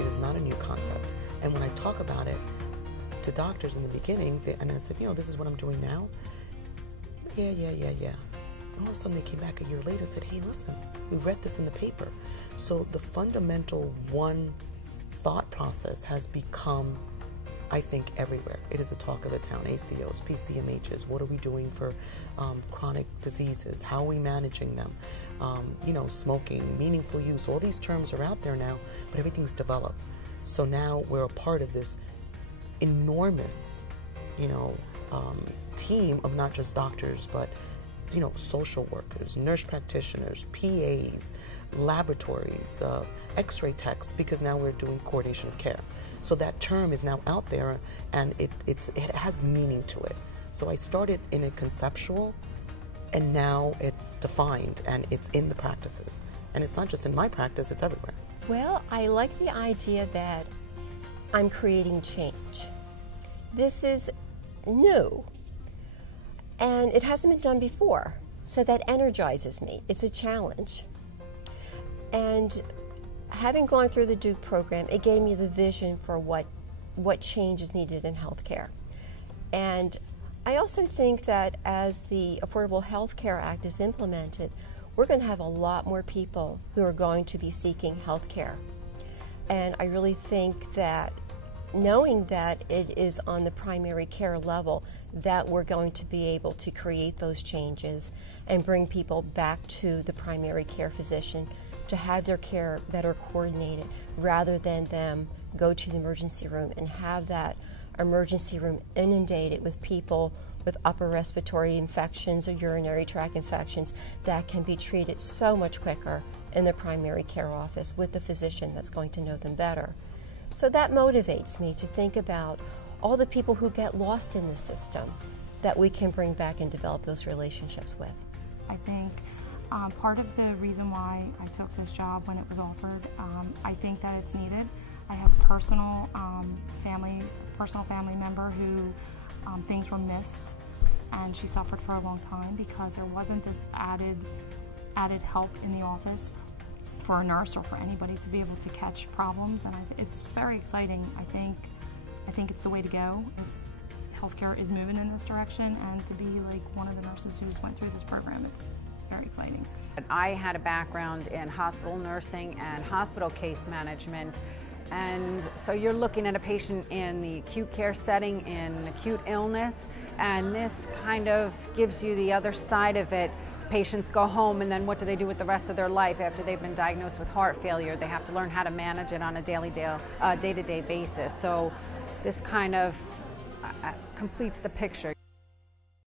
It is not a new concept. And when I talk about it to doctors in the beginning, and I said, this is what I'm doing now. Yeah. And all of a sudden they came back a year later and said, hey, listen, we read this in the paper. So the fundamental one thought process has become, I think, everywhere. It is a talk of the town. ACOs, PCMHs, what are we doing for chronic diseases? How are we managing them? Smoking, meaningful use, all these terms are out there now, but everything's developed. So now we're a part of this enormous, team of not just doctors, but, social workers, nurse practitioners, PAs, laboratories, x-ray techs, because now we're doing coordination of care. So that term is now out there, and it has meaning to it. So I started in a conceptual, and now it's defined, and it's in the practices. And it's not just in my practice, it's everywhere. Well, I like the idea that I'm creating change. This is new, and it hasn't been done before, so that energizes me. It's a challenge. And having gone through the Duke program, it gave me the vision for what change is needed in healthcare. And I also think that as the Affordable Health Care Act is implemented, we're going to have a lot more people who are going to be seeking health care. And I really think that knowing that it is on the primary care level, that we're going to be able to create those changes and bring people back to the primary care physician to have their care better coordinated, rather than them go to the emergency room and have that emergency room inundated with people with upper respiratory infections or urinary tract infections that can be treated so much quicker in the primary care office with the physician that's going to know them better. So that motivates me to think about all the people who get lost in the system that we can bring back and develop those relationships with. I think part of the reason why I took this job when it was offered, I think that it's needed. I have personal family member who things were missed, and she suffered for a long time because there wasn't this added help in the office for a nurse or for anybody to be able to catch problems. And it's very exciting. I think it's the way to go. Healthcare is moving in this direction, and to be like one of the nurses who's went through this program, it's very exciting. I had a background in hospital nursing and hospital case management, and so you're looking at a patient in the acute care setting, in acute illness, and this kind of gives you the other side of it. Patients go home, and then what do they do with the rest of their life after they've been diagnosed with heart failure? They have to learn how to manage it on a day-to-day basis. So this kind of completes the picture.